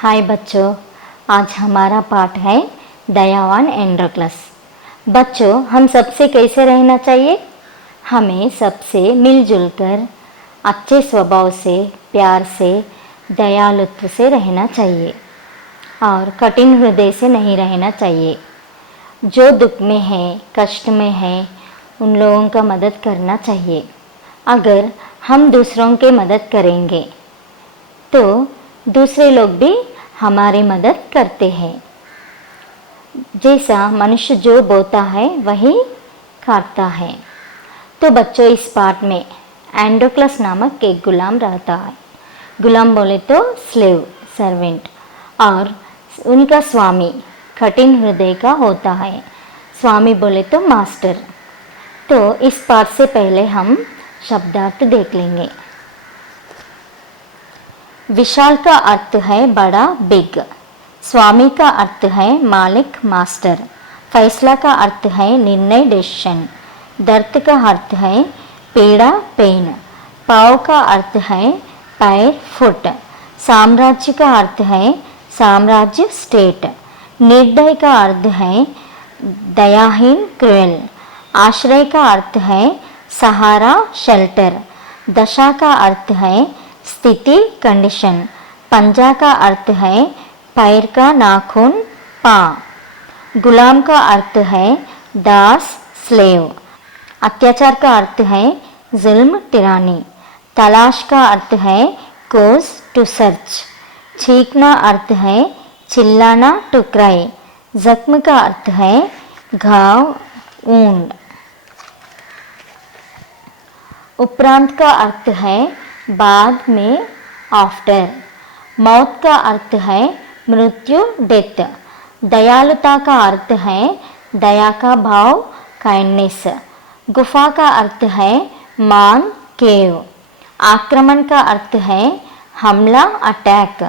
हाय बच्चों, आज हमारा पाठ है दयावान एंड्रोक्लस। बच्चों, हम सबसे कैसे रहना चाहिए? हमें सबसे मिलजुल कर अच्छे स्वभाव से, प्यार से, दयालुत्व से रहना चाहिए और कठिन हृदय से नहीं रहना चाहिए। जो दुख में है, कष्ट में है, उन लोगों का मदद करना चाहिए। अगर हम दूसरों की मदद करेंगे तो दूसरे लोग भी हमारी मदद करते हैं। जैसा मनुष्य जो बोता है वही काटता है। तो बच्चों, इस पाठ में एंड्रोक्लस नामक एक गुलाम रहता है। गुलाम बोले तो स्लेव, सर्वेंट, और उनका स्वामी कठिन हृदय का होता है। स्वामी बोले तो मास्टर। तो इस पाठ से पहले हम शब्दार्थ देख लेंगे। विशाल का अर्थ है बड़ा, बिग। स्वामी का अर्थ है मालिक, मास्टर। फैसला का अर्थ है निर्णय, डिसीजन। दर्द का अर्थ है पीड़ा, पेन। पाँव का अर्थ है पैर, फुट। साम्राज्य का अर्थ है साम्राज्य, स्टेट। निर्दय का अर्थ है दयाहीन, क्रूएल। आश्रय का अर्थ है सहारा, शेल्टर। दशा का अर्थ है स्थिति, कंडीशन। पंजा का अर्थ है पैर का नाखून, पाँव। गुलाम का अर्थ है दास, स्लेव। अत्याचार का अर्थ है जुल्म, टिरानी। तलाश का अर्थ है कोज, टू सर्च। छींकना अर्थ है चिल्लाना, टू क्राई। जख्म का अर्थ है घाव, वुंड। उपरांत का अर्थ है बाद में, आफ्टर। मौत का अर्थ है मृत्यु, डेथ। दयालुता का अर्थ है दया का भाव, काइंडनेस। गुफा का अर्थ है मान, केव। आक्रमण का अर्थ है हमला, अटैक।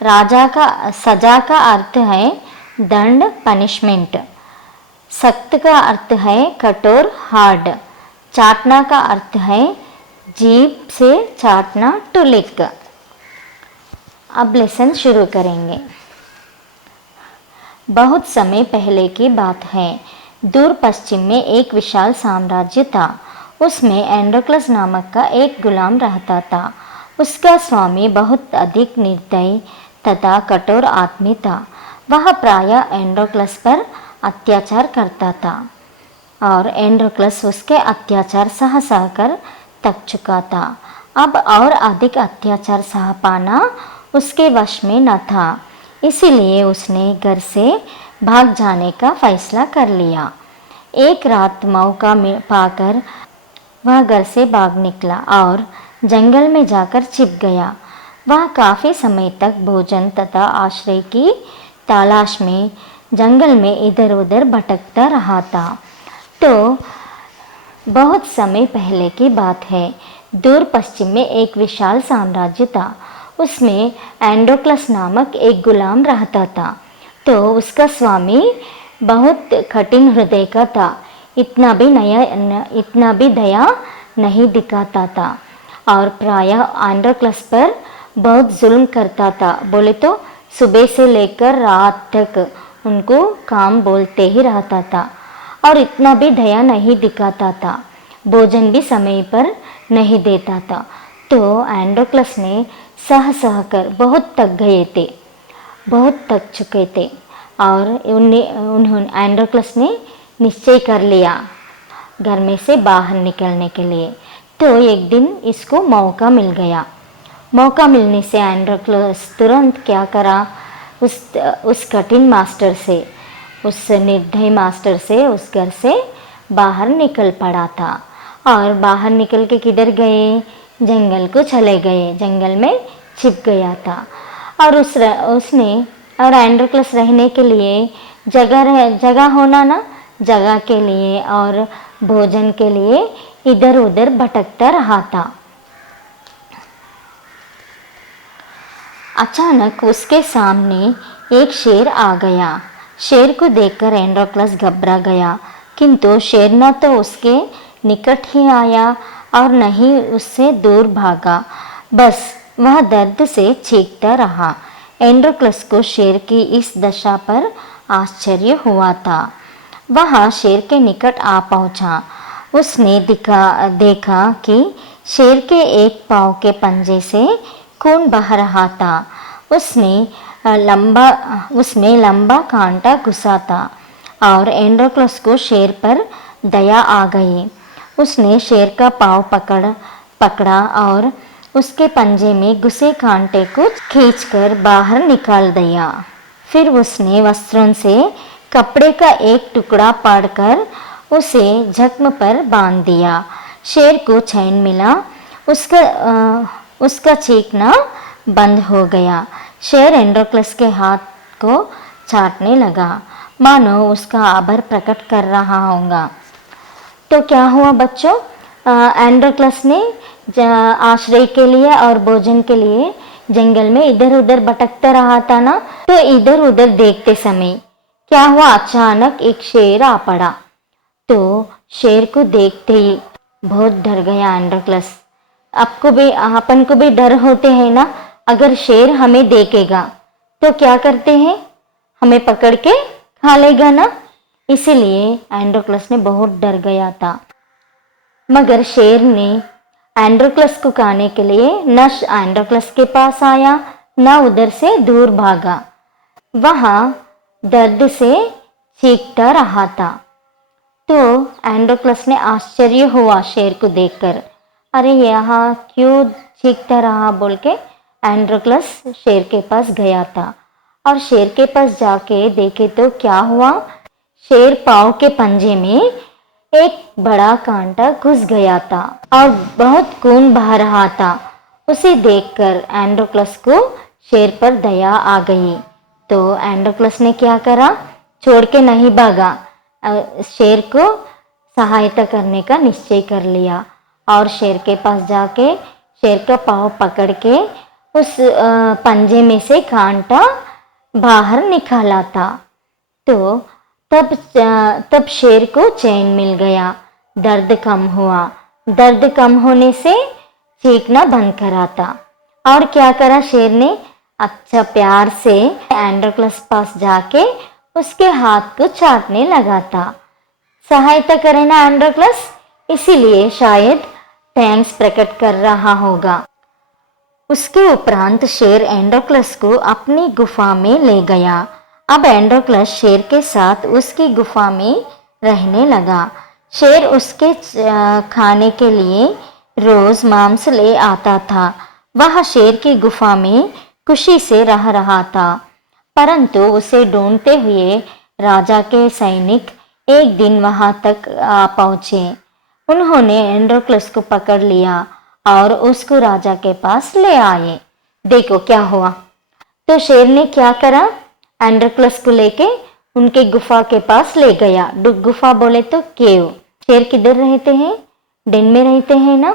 राजा का सजा का अर्थ है दंड, पनिशमेंट। सख्त का अर्थ है कठोर, हार्ड। चाटना का अर्थ है जीभ से चाटना, टू लिक। अब लेसन शुरू करेंगे। बहुत समय पहले की बात है। दूर पश्चिम में एक विशाल साम्राज्य था। उसमें एंड्रोक्लस नामक का एक गुलाम रहता था। उसका स्वामी बहुत अधिक निर्दयी तथा कठोर आदमी था। वह प्रायः एंड्रोक्लस पर अत्याचार करता था और एंड्रोक्लस उसके अत्याचार सह कर थक चुका था। अब और अधिक अत्याचार सह पाना उसके वश में न था। इसीलिए उसने घर से भाग जाने का फैसला कर लिया। एक रात मौका पाकर वह घर से भाग निकला और जंगल में जाकर छिप गया। वह काफ़ी समय तक भोजन तथा आश्रय की तलाश में जंगल में इधर उधर भटकता रहा था। तो बहुत समय पहले की बात है। दूर पश्चिम में एक विशाल साम्राज्य था। उसमें एंड्रोक्लस नामक एक गुलाम रहता था। तो उसका स्वामी बहुत कठिन हृदय का था। इतना भी दया नहीं दिखाता था और प्रायः एंड्रोक्लस पर बहुत जुल्म करता था। बोले तो सुबह से लेकर रात तक उनको काम बोलते ही रहता था और इतना भी दया नहीं दिखाता था। भोजन भी समय पर नहीं देता था। तो एंड्रोक्लस ने सह कर बहुत थक चुके थे और उन्होंने एंड्रोक्लस ने निश्चय कर लिया घर में से बाहर निकलने के लिए। तो एक दिन इसको मौका मिल गया। मौका मिलने से एंड्रोक्लस तुरंत क्या करा, उस कठिन मास्टर से, उस निर्दयी मास्टर से उस घर से बाहर निकल पड़ा था। और बाहर निकल के किधर गए? जंगल को चले गए। जंगल में छिप गया था और उसने और एंड्रोक्लस रहने के लिए जगह होना ना, जगह के लिए और भोजन के लिए इधर उधर भटकता रहा था। अचानक उसके सामने एक शेर आ गया। शेर को देखकर एंड्रोक्लस घबरा गया, किंतु शेर न तो उसके निकट ही आया और न ही उससे दूर भागा। बस वह दर्द से चीखता रहा। एंड्रोक्लस को शेर की इस दशा पर आश्चर्य हुआ था। वह शेर के निकट आ पहुंचा। उसने देखा कि शेर के एक पांव के पंजे से खून बह रहा था। उसमें लंबा कांटा घुसा था और एंड्रोक्लस को शेर पर दया आ गई। उसने शेर का पांव पकड़ा और उसके पंजे में घुसे कांटे को खींचकर बाहर निकाल दिया। फिर उसने वस्त्रों से कपड़े का एक टुकड़ा पाड़कर उसे जख्म पर बांध दिया। शेर को चैन मिला। उसका चीखना बंद हो गया। शेर एंड्रोक्लस के हाथ को चाटने लगा, मानो उसका आभार प्रकट कर रहा होगा। तो क्या हुआ बच्चों, एंड्रोक्लस ने आश्रय के लिए और भोजन के लिए जंगल में इधर उधर भटकता रहा था ना। तो इधर उधर देखते समय क्या हुआ, अचानक एक शेर आ पड़ा। तो शेर को देखते ही बहुत डर गया एंड्रोक्लस। अपन को भी डर होते हैं ना। अगर शेर हमें देखेगा तो क्या करते हैं, हमें पकड़ के खा लेगा ना। इसीलिए एंड्रोक्लस ने बहुत डर गया था। मगर शेर ने एंड्रोक्लस को खाने के लिए न एंड्रोक्लस के पास आया न उधर से दूर भागा। वहां दर्द से चीखता रहा था। तो एंड्रोक्लस ने आश्चर्य हुआ शेर को देखकर। अरे यहाँ क्यों चीखता रहा बोल के एंड्रोक्लस शेर के पास गया था। और शेर के पास जाके देखे तो क्या हुआ, शेर पांव के पंजे में एक बड़ा कांटा घुस गया था और बहुत खून बह रहा था। उसे देखकर एंड्रोक्लस को शेर पर दया आ गई। तो एंड्रोक्लस ने क्या करा, छोड़ के नहीं भागा। शेर को सहायता करने का निश्चय कर लिया और शेर के पास जाके शेर का पाँव पकड़ के उस पंजे में से कांटा बाहर निकाला था। तो तब शेर को चैन मिल गया, दर्द कम हुआ। दर्द कम होने से चीखना बंद करा था। और क्या करा शेर ने, अच्छा प्यार से एंड्रोक्लस पास जाके उसके हाथ को चाटने लगा था। सहायता करे ना एंड्रोक्लस, इसीलिए शायद थैंक्स प्रकट कर रहा होगा। उसके उपरांत शेर एंड्रोक्लस को अपनी गुफा में ले गया। अब एंड्रोक्लस शेर के साथ उसकी गुफा में रहने लगा। शेर उसके खाने के लिए रोज मांस ले आता था। वह शेर की गुफा में खुशी से रह रहा था। परंतु उसे ढूंढते हुए राजा के सैनिक एक दिन वहां तक आ पहुंचे। उन्होंने एंड्रोक्लस को पकड़ लिया और उसको राजा के पास ले आए। देखो क्या हुआ। तो शेर ने क्या करा, एंड्रोक्लस को लेके उनके गुफा के पास ले गया। गुफा बोले तो केव। शेर किधर रहते हैं, दिन में रहते हैं ना।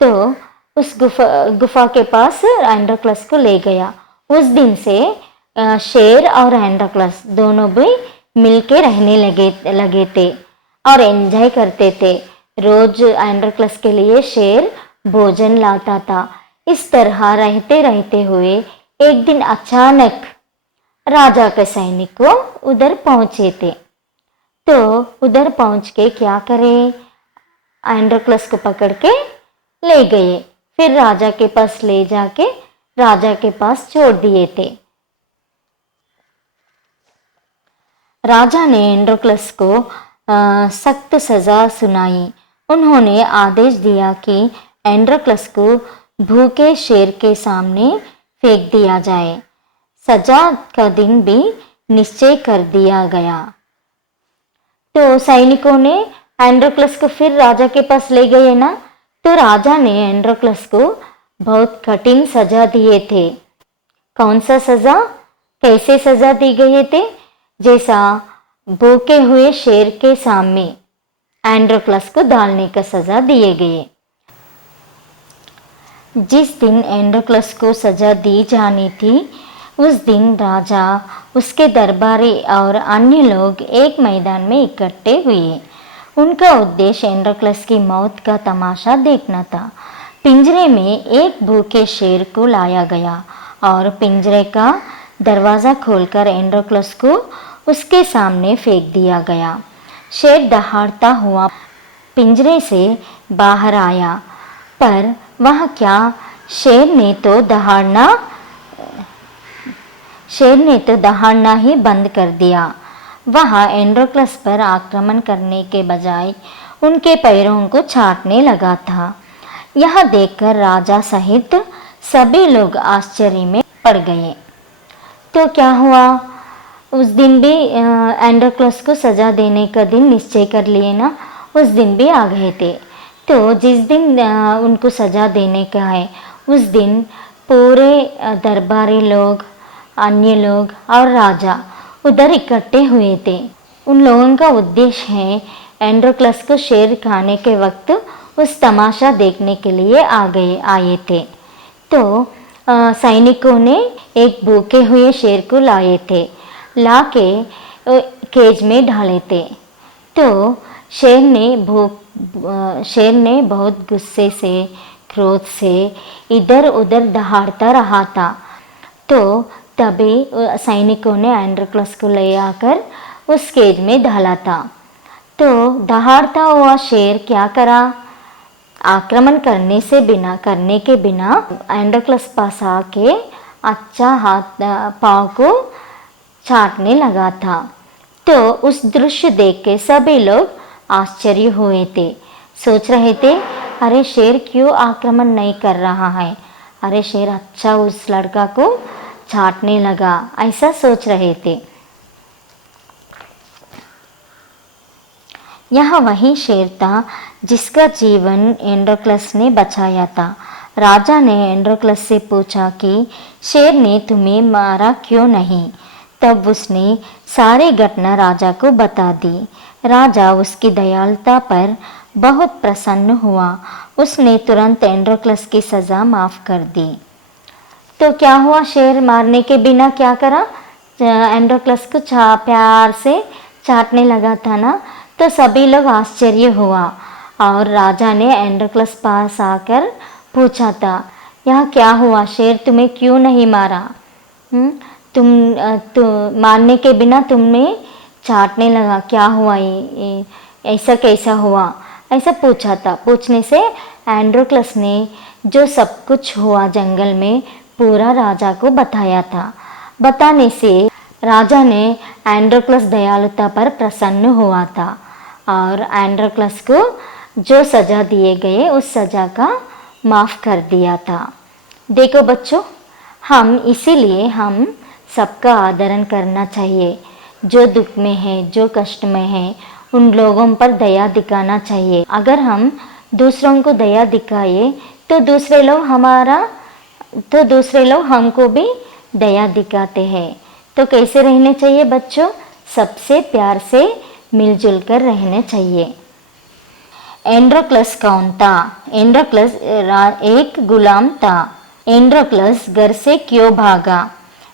तो उस गुफा के पास एंड्रोक्लस को ले गया। उस दिन से शेर और एंड्रोक्लस दोनों भी मिलके रहने लगे थे और एंजॉय करते थे। रोज एंड्रोक्लस के लिए शेर भोजन लाता था। इस तरह रहते रहते हुए एक दिन अचानक राजा के सैनिक को उधर पहुंचे थे। तो उधर पहुंच के क्या करे, एंड्रोक्लस को पकड़ के ले गए। फिर राजा के पास ले जाके राजा के पास छोड़ दिए थे। राजा ने एंड्रोक्लस को सख्त सजा सुनाई। उन्होंने आदेश दिया कि एंड्रोक्लस को भूखे शेर के सामने फेंक दिया जाए। सजा का दिन भी निश्चय कर दिया गया। तो सैनिकों ने एंड्रोक्लस को फिर राजा के पास ले गए ना। तो राजा ने एंड्रोक्लस को बहुत कठिन सजा दिए थे। कौन सा सजा, कैसे सजा दी गए थे, जैसा भूखे हुए शेर के सामने एंड्रोक्लस को डालने का सजा दिए गए। जिस दिन एंड्रोक्लस को सजा दी जानी थी उस दिन राजा, उसके दरबारी और अन्य लोग एक मैदान में इकट्ठे हुए। उनका उद्देश्य एंड्रोक्लस की मौत का तमाशा देखना था। पिंजरे में एक भूखे शेर को लाया गया और पिंजरे का दरवाज़ा खोलकर एंड्रोक्लस को उसके सामने फेंक दिया गया। शेर दहाड़ता हुआ पिंजरे से बाहर आया, पर वह क्या, शेर ने तो दहाड़ना ही बंद कर दिया। वह एंड्रोक्लस पर आक्रमण करने के बजाय उनके पैरों को चाटने लगा था। यह देखकर राजा सहित सभी लोग आश्चर्य में पड़ गए। तो क्या हुआ, उस दिन भी एंड्रोक्लस को सजा देने का दिन निश्चय कर लिए ना, उस दिन भी आ गए थे। तो जिस दिन उनको सजा देने का है, उस दिन पूरे दरबारी लोग, अन्य लोग और राजा उधर इकट्ठे हुए थे। उन लोगों का उद्देश्य है एंड्रोक्लस को शेर खाने के वक्त उस तमाशा देखने के लिए आए थे। तो सैनिकों ने एक भूखे हुए शेर को लाए थे, लाके केज में डाले थे। तो शेर ने बहुत गुस्से से, क्रोध से इधर उधर दहाड़ता रहा था। तो तभी सैनिकों ने एंड्रोक्लस को ले आकर उस केज में डाला था। तो दहाड़ता हुआ शेर क्या करा, आक्रमण करने के बिना एंड्रोक्लस पास आके अच्छा हाथ पाँव को चाटने लगा था। तो उस दृश्य देख के सभी लोग आश्चर्य हुए थे, सोच रहे थे अरे शेर क्यों आक्रमण नहीं कर रहा है, अरे शेर अच्छा उस लड़का को चाटने लगा, ऐसा सोच रहे थे। यह वही शेर था जिसका जीवन एंड्रोक्लस ने बचाया था। राजा ने एंड्रोक्लस से पूछा कि शेर ने तुम्हें मारा क्यों नहीं। तब उसने सारी घटना राजा को बता दी। राजा उसकी दयालुता पर बहुत प्रसन्न हुआ। उसने तुरंत एंड्रोक्लस की सज़ा माफ़ कर दी। तो क्या हुआ, शेर मारने के बिना क्या करा, एंड्रोक्लस को प्यार से चाटने लगा था ना। तो सभी लोग आश्चर्य हुआ और राजा ने एंड्रोक्लस पास आकर पूछा था, यह क्या हुआ, शेर तुम्हें क्यों नहीं मारा, तुम मारने के बिना तुम्हें चाटने लगा, क्या हुआ, ये ऐसा कैसा हुआ, ऐसा पूछा था। पूछने से एंड्रोक्लस ने जो सब कुछ हुआ जंगल में पूरा राजा को बताया था। बताने से राजा ने एंड्रोक्लस दयालुता पर प्रसन्न हुआ था और एंड्रोक्लस को जो सज़ा दिए गए उस सज़ा का माफ़ कर दिया था। देखो बच्चों, इसीलिए हम सबका आदरण करना चाहिए। जो दुख में है, जो कष्ट में है, उन लोगों पर दया दिखाना चाहिए। अगर हम दूसरों को दया दिखाए तो दूसरे लोग हमको भी दया दिखाते हैं। तो कैसे रहने चाहिए बच्चों, सबसे प्यार से मिलजुल कर रहना चाहिए। एंड्रोक्लस कौन था? एंड्रोक्लस एक गुलाम था। एंड्रोक्लस घर से क्यों भागा?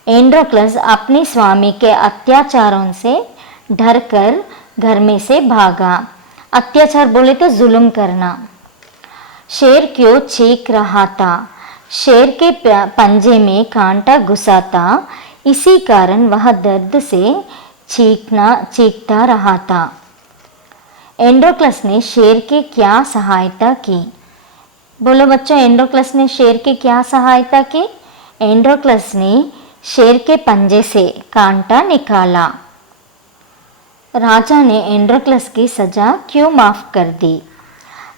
एंड्रोक्लस अपने स्वामी के अत्याचारों से डरकर घर में से भागा। अत्याचार बोले तो जुल्म करना। शेर क्यों चीख रहा था? शेर के पंजे में कांटा घुसा था, इसी कारण वह दर्द से चीखता रहा था। एंड्रोक्लस ने शेर की क्या सहायता की? बोलो बच्चों, एंड्रोक्लस ने शेर की क्या सहायता की? एंड्रोक्लस ने शेर के पंजे से कांटा निकाला। राजा ने एंड्रोक्लस की सजा क्यों माफ़ कर दी?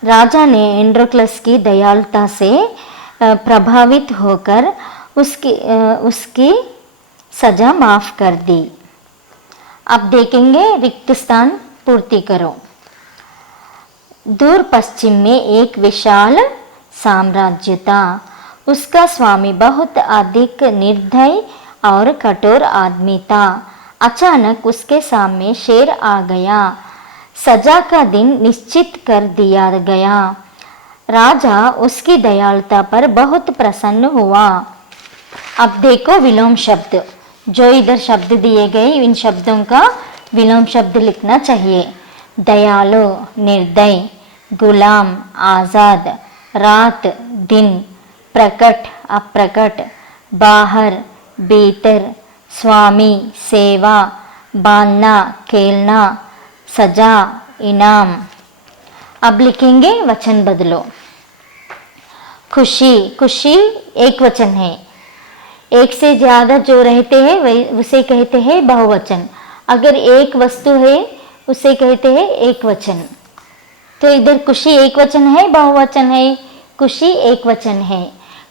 राजा ने एंड्रोक्लस की दयालुता से प्रभावित होकर उसकी सजा माफ़ कर दी। अब देखेंगे रिक्त स्थान पूर्ति करो। दूर पश्चिम में एक विशाल साम्राज्य था। उसका स्वामी बहुत अधिक निर्दयी और कठोर आदमी था। अचानक उसके सामने शेर आ गया। सजा का दिन निश्चित कर दिया गया। राजा उसकी दयालुता पर बहुत प्रसन्न हुआ। अब देखो विलोम शब्द, जो इधर शब्द दिए गए इन शब्दों का विलोम शब्द लिखना चाहिए। दयालु, निर्दयी, गुलाम, आज़ाद, रात, दिन, प्रकट, अप्रकट, बाहर, भीतर, स्वामी, सेवा, बांधना, खेलना, सजा, इनाम। अब लिखेंगे वचन बदलो। खुशी, खुशी एक वचन है। एक से ज्यादा जो रहते हैं उसे कहते हैं बहुवचन। अगर एक वस्तु है उसे कहते हैं एक वचन। तो इधर खुशी एक वचन है, बहुवचन है? खुशी एक वचन है।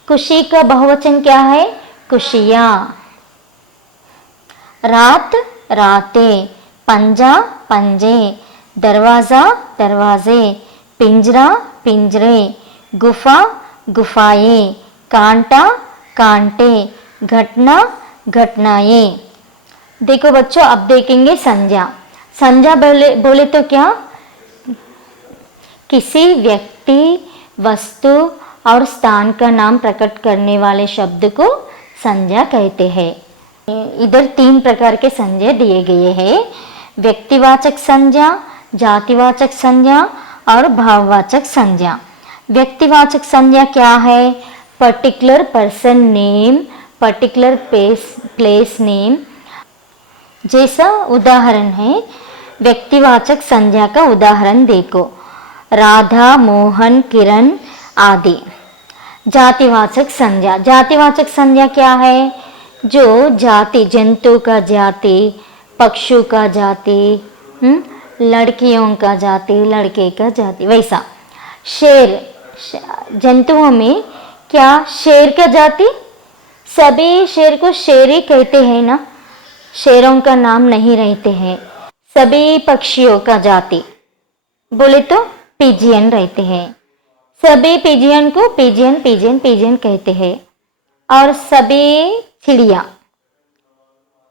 खुशी का बहुवचन क्या है? खुशियाँ। रात, रातें। पंजा, पंजे। दरवाज़ा, दरवाजे। पिंजरा, पिंजरे। गुफा, गुफाएं। कांटा, कांटे। घटना, घटनाएं। देखो बच्चों, अब देखेंगे संज्ञा। संज्ञा बोले तो क्या? किसी व्यक्ति, वस्तु और स्थान का नाम प्रकट करने वाले शब्द को संज्ञा कहते हैं। इधर 3 प्रकार के संज्ञा दिए गए हैं। व्यक्तिवाचक संज्ञा, जातिवाचक संज्ञा और भाववाचक संज्ञा। व्यक्तिवाचक संज्ञा क्या है? Particular person name, particular place name. जैसा उदाहरण है, व्यक्तिवाचक संज्ञा का उदाहरण देखो, राधा, मोहन, किरण आदि। जातिवाचक संज्ञा, जातिवाचक संज्ञा क्या है? जो जाति, जंतु का जाति, पक्षु का जाति, लड़कियों का जाति, लड़के का जाति, वैसा। शेर, जंतुओं में क्या शेर का जाति? सभी शेर को शेर ही कहते हैं ना, शेरों का नाम नहीं रहते हैं। सभी पक्षियों का जाति बोले तो पिजियन रहते हैं। सभी पिजियन को पिजियन पिजियन पिजियन कहते हैं। और सभी चिड़िया,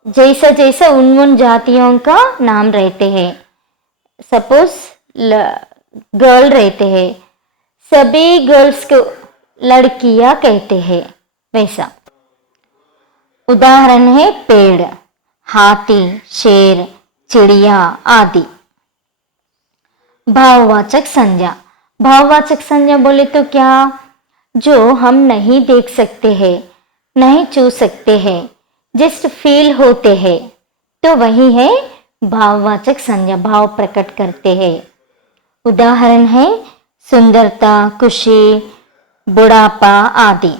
जैसा जैसा उन जातियों का नाम रहते हैं। सपोज गर्ल रहते हैं, सभी गर्ल्स को लड़कियां कहते हैं, वैसा। उदाहरण है पेड़, हाथी, शेर, चिड़िया आदि। भाववाचक संज्ञा, भाववाचक संज्ञा बोले तो क्या? जो हम नहीं देख सकते हैं, नहीं छू सकते हैं, जस्ट फील होते हैं, तो वही है भाववाचक संज्ञा, भाव प्रकट करते हैं। उदाहरण है सुंदरता, खुशी, बुढ़ापा आदि।